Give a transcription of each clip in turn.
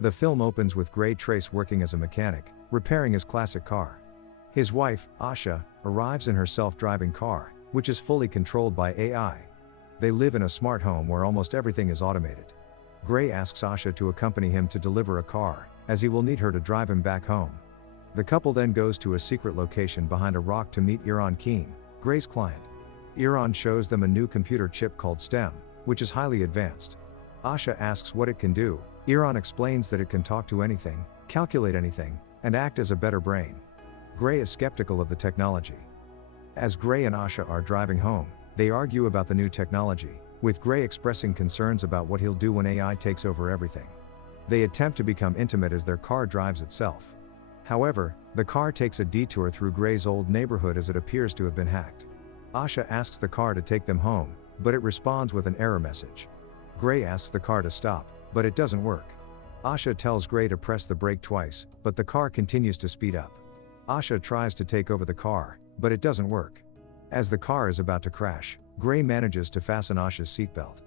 The film opens with Gray Trace working as a mechanic, repairing his classic car. His wife, Asha, arrives in her self-driving car, which is fully controlled by AI. They live in a smart home where almost everything is automated. Gray asks Asha to accompany him to deliver a car, as he will need her to drive him back home. The couple then goes to a secret location behind a rock to meet Iran Keen, Gray's client. Iran shows them a new computer chip called STEM, which is highly advanced. Asha asks what it can do. Iran explains that it can talk to anything, calculate anything, and act as a better brain. Gray is skeptical of the technology. As Gray and Asha are driving home, they argue about the new technology, with Gray expressing concerns about what he'll do when AI takes over everything. They attempt to become intimate as their car drives itself. However, the car takes a detour through Gray's old neighborhood as it appears to have been hacked. Asha asks the car to take them home, but it responds with an error message. Gray asks the car to stop, but it doesn't work. Asha tells Gray to press the brake twice, but the car continues to speed up. Asha tries to take over the car, but it doesn't work. As the car is about to crash, Gray manages to fasten Asha's seatbelt.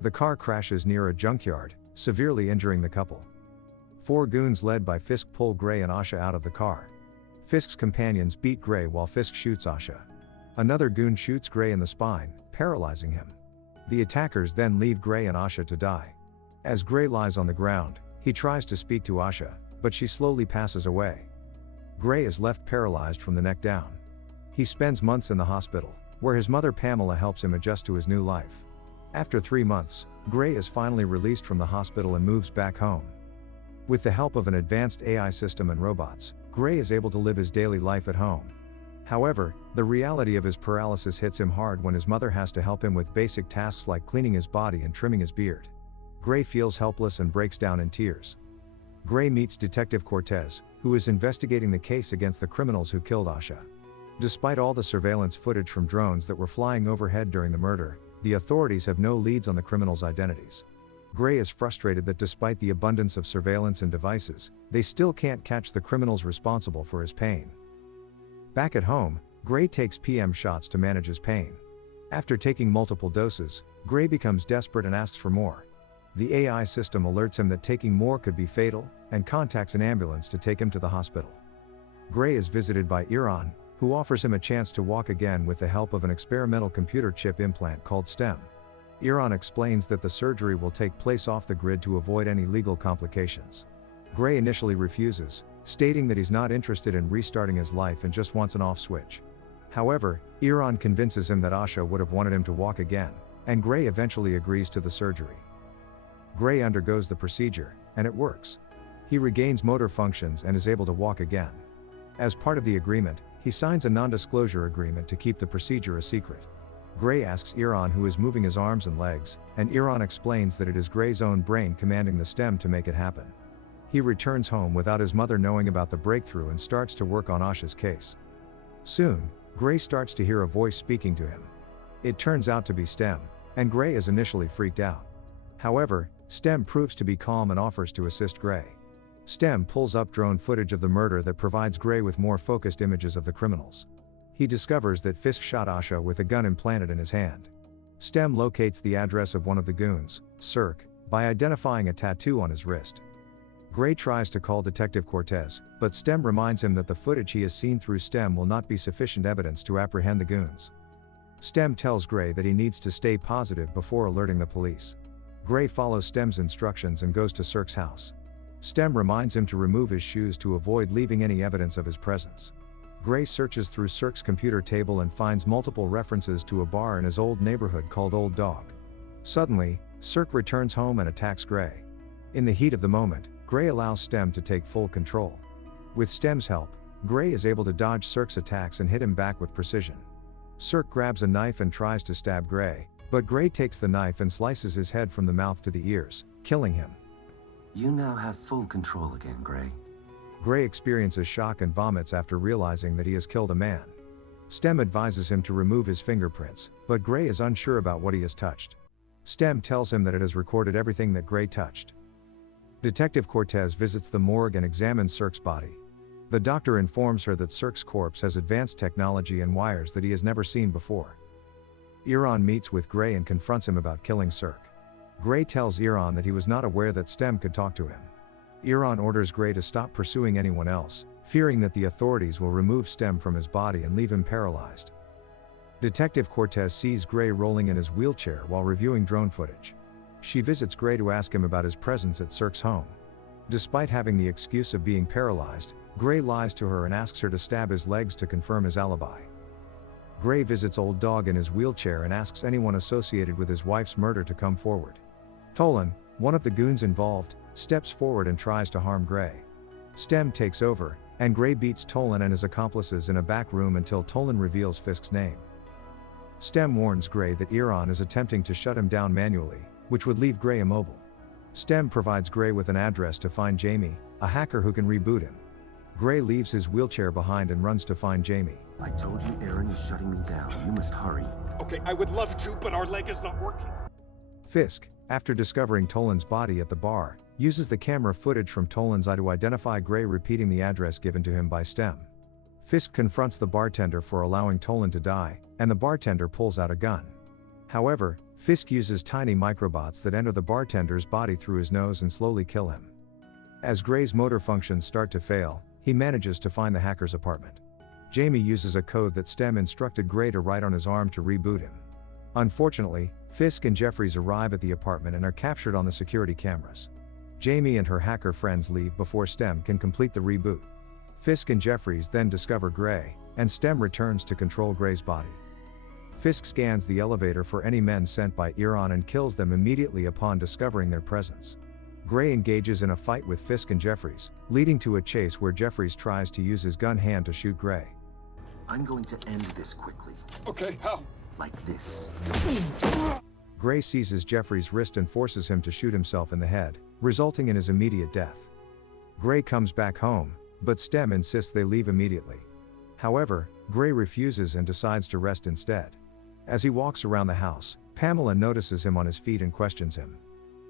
The car crashes near a junkyard, severely injuring the couple. 4 goons led by Fisk pull Gray and Asha out of the car. Fisk's companions beat Gray while Fisk shoots Asha. Another goon shoots Gray in the spine, paralyzing him. The attackers then leave Gray and Asha to die. As Gray lies on the ground, he tries to speak to Asha, but she slowly passes away. Gray is left paralyzed from the neck down. He spends months in the hospital, where his mother Pamela helps him adjust to his new life. After 3 months, Gray is finally released from the hospital and moves back home. With the help of an advanced AI system and robots, Gray is able to live his daily life at home. However, the reality of his paralysis hits him hard when his mother has to help him with basic tasks like cleaning his body and trimming his beard. Gray feels helpless and breaks down in tears. Gray meets Detective Cortez, who is investigating the case against the criminals who killed Asha. Despite all the surveillance footage from drones that were flying overhead during the murder, the authorities have no leads on the criminals' identities. Gray is frustrated that despite the abundance of surveillance and devices, they still can't catch the criminals responsible for his pain. Back at home, Gray takes PM shots to manage his pain. After taking multiple doses, Gray becomes desperate and asks for more. The AI system alerts him that taking more could be fatal, and contacts an ambulance to take him to the hospital. Gray is visited by Iran, who offers him a chance to walk again with the help of an experimental computer chip implant called STEM. Iran explains that the surgery will take place off the grid to avoid any legal complications. Gray initially refuses, stating that he's not interested in restarting his life and just wants an off switch. However, Iran convinces him that Asha would have wanted him to walk again, and Gray eventually agrees to the surgery. Gray undergoes the procedure, and it works. He regains motor functions and is able to walk again. As part of the agreement, he signs a non-disclosure agreement to keep the procedure a secret. Gray asks Iran who is moving his arms and legs, and Iran explains that it is Gray's own brain commanding the STEM to make it happen. He returns home without his mother knowing about the breakthrough and starts to work on Asha's case. Soon, Gray starts to hear a voice speaking to him. It turns out to be STEM, and Gray is initially freaked out. However, STEM proves to be calm and offers to assist Gray. STEM pulls up drone footage of the murder that provides Gray with more focused images of the criminals. He discovers that Fisk shot Asha with a gun implanted in his hand. STEM locates the address of one of the goons, Cirque, by identifying a tattoo on his wrist. Gray tries to call Detective Cortez, but STEM reminds him that the footage he has seen through STEM will not be sufficient evidence to apprehend the goons. STEM tells Gray that he needs to stay positive before alerting the police. Gray follows STEM's instructions and goes to Cirque's house. STEM reminds him to remove his shoes to avoid leaving any evidence of his presence. Gray searches through Cirque's computer table and finds multiple references to a bar in his old neighborhood called Old Dog. Suddenly, Cirque returns home and attacks Gray. In the heat of the moment, Gray allows STEM to take full control. With STEM's help, Gray is able to dodge Cirque's attacks and hit him back with precision. Cirque grabs a knife and tries to stab Gray, but Gray takes the knife and slices his head from the mouth to the ears, killing him. You now have full control again, Gray. Gray experiences shock and vomits after realizing that he has killed a man. STEM advises him to remove his fingerprints, but Gray is unsure about what he has touched. STEM tells him that it has recorded everything that Gray touched. Detective Cortez visits the morgue and examines Cirque's body. The doctor informs her that Cirque's corpse has advanced technology and wires that he has never seen before. Iran meets with Gray and confronts him about killing Cirque. Gray tells Iran that he was not aware that STEM could talk to him. Iran orders Gray to stop pursuing anyone else, fearing that the authorities will remove Stem from his body and leave him paralyzed. Detective Cortez sees Gray rolling in his wheelchair while reviewing drone footage. She visits Gray to ask him about his presence at Cirque's home. Despite having the excuse of being paralyzed, Gray lies to her and asks her to stab his legs to confirm his alibi. Gray visits Old Dog in his wheelchair and asks anyone associated with his wife's murder to come forward. Tolan, one of the goons involved, steps forward and tries to harm Gray. Stem takes over, and Gray beats Tolan and his accomplices in a back room until Tolan reveals Fisk's name. Stem warns Gray that Iran is attempting to shut him down manually, which would leave Gray immobile. Stem provides Gray with an address to find Jamie, a hacker who can reboot him. Gray leaves his wheelchair behind and runs to find Jamie. I told you Aaron is shutting me down. You must hurry. Okay, I would love to, but our leg is not working. Fisk, after discovering Tolan's body at the bar, uses the camera footage from Tolan's eye to identify Gray repeating the address given to him by Stem. Fisk confronts the bartender for allowing Tolan to die, and the bartender pulls out a gun. However, Fisk uses tiny microbots that enter the bartender's body through his nose and slowly kill him. As Gray's motor functions start to fail, he manages to find the hacker's apartment. Jamie uses a code that Stem instructed Gray to write on his arm to reboot him. Unfortunately, Fisk and Jeffries arrive at the apartment and are captured on the security cameras. Jamie and her hacker friends leave before Stem can complete the reboot. Fisk and Jeffries then discover Gray, and Stem returns to control Gray's body. Fisk scans the elevator for any men sent by Iran and kills them immediately upon discovering their presence. Gray engages in a fight with Fisk and Jeffries, leading to a chase where Jeffries tries to use his gun hand to shoot Gray. I'm going to end this quickly. Okay, how? Like this. Gray seizes Jeffries' wrist and forces him to shoot himself in the head, resulting in his immediate death. Gray comes back home, but Stem insists they leave immediately. However, Gray refuses and decides to rest instead. As he walks around the house, Pamela notices him on his feet and questions him.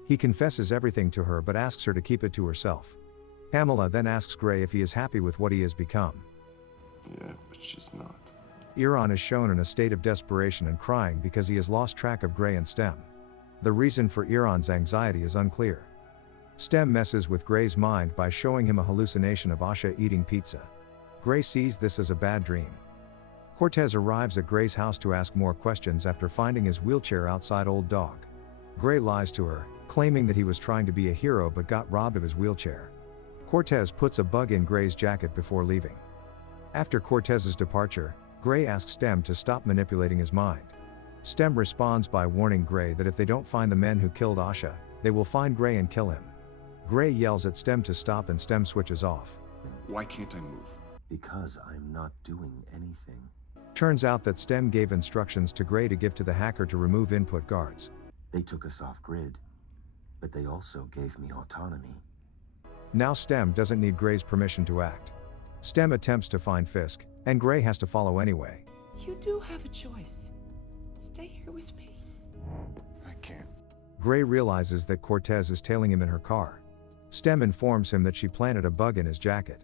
He confesses everything to her but asks her to keep it to herself. Pamela then asks Gray if he is happy with what he has become. Yeah, but she's not. Iran is shown in a state of desperation and crying because he has lost track of Gray and Stem. The reason for Iran's anxiety is unclear. Stem messes with Gray's mind by showing him a hallucination of Asha eating pizza. Gray sees this as a bad dream. Cortez arrives at Gray's house to ask more questions after finding his wheelchair outside Old Dog. Gray lies to her, claiming that he was trying to be a hero but got robbed of his wheelchair. Cortez puts a bug in Gray's jacket before leaving. After Cortez's departure, Gray asks Stem to stop manipulating his mind. Stem responds by warning Gray that if they don't find the men who killed Asha, they will find Gray and kill him. Gray yells at Stem to stop and Stem switches off. Why can't I move? Because I'm not doing anything. Turns out that Stem gave instructions to Gray to give to the hacker to remove input guards. They took us off grid, but they also gave me autonomy. Now Stem doesn't need Gray's permission to act. Stem attempts to find Fisk, and Gray has to follow anyway. You do have a choice. Stay here with me. I can't. Gray realizes that Cortez is tailing him in her car. Stem informs him that she planted a bug in his jacket.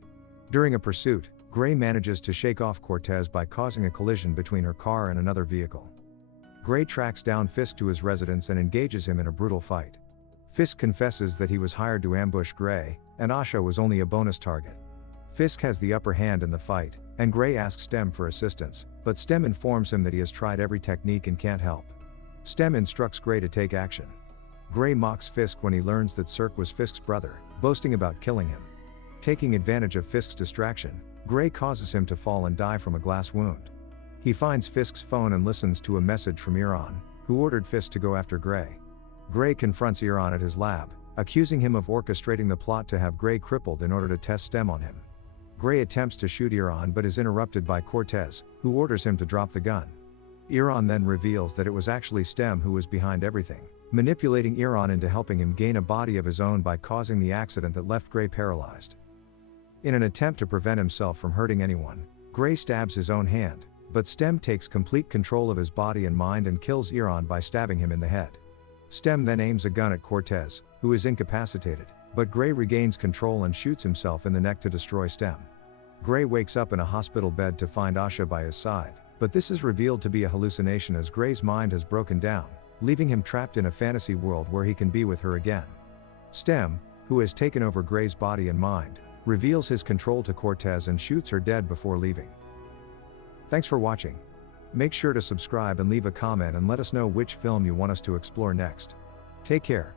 During a pursuit, Gray manages to shake off Cortez by causing a collision between her car and another vehicle. Gray tracks down Fisk to his residence and engages him in a brutal fight. Fisk confesses that he was hired to ambush Gray, and Asha was only a bonus target. Fisk has the upper hand in the fight, and Gray asks Stem for assistance, but Stem informs him that he has tried every technique and can't help. Stem instructs Gray to take action. Gray mocks Fisk when he learns that Cirque was Fisk's brother, boasting about killing him. Taking advantage of Fisk's distraction, Gray causes him to fall and die from a glass wound. He finds Fisk's phone and listens to a message from Iran, who ordered Fisk to go after Gray. Gray confronts Iran at his lab, accusing him of orchestrating the plot to have Gray crippled in order to test Stem on him. Gray attempts to shoot Iran but is interrupted by Cortez, who orders him to drop the gun. Iran then reveals that it was actually Stem who was behind everything, manipulating Iran into helping him gain a body of his own by causing the accident that left Gray paralyzed. In an attempt to prevent himself from hurting anyone, Gray stabs his own hand, but Stem takes complete control of his body and mind and kills Iran by stabbing him in the head. Stem then aims a gun at Cortez, who is incapacitated, but Gray regains control and shoots himself in the neck to destroy Stem. Gray wakes up in a hospital bed to find Asha by his side, but this is revealed to be a hallucination as Gray's mind has broken down, leaving him trapped in a fantasy world where he can be with her again. Stem, who has taken over Gray's body and mind, reveals his control to Cortez and shoots her dead before leaving. Thanks for watching. Make sure to subscribe and leave a comment and let us know which film you want us to explore next. Take care.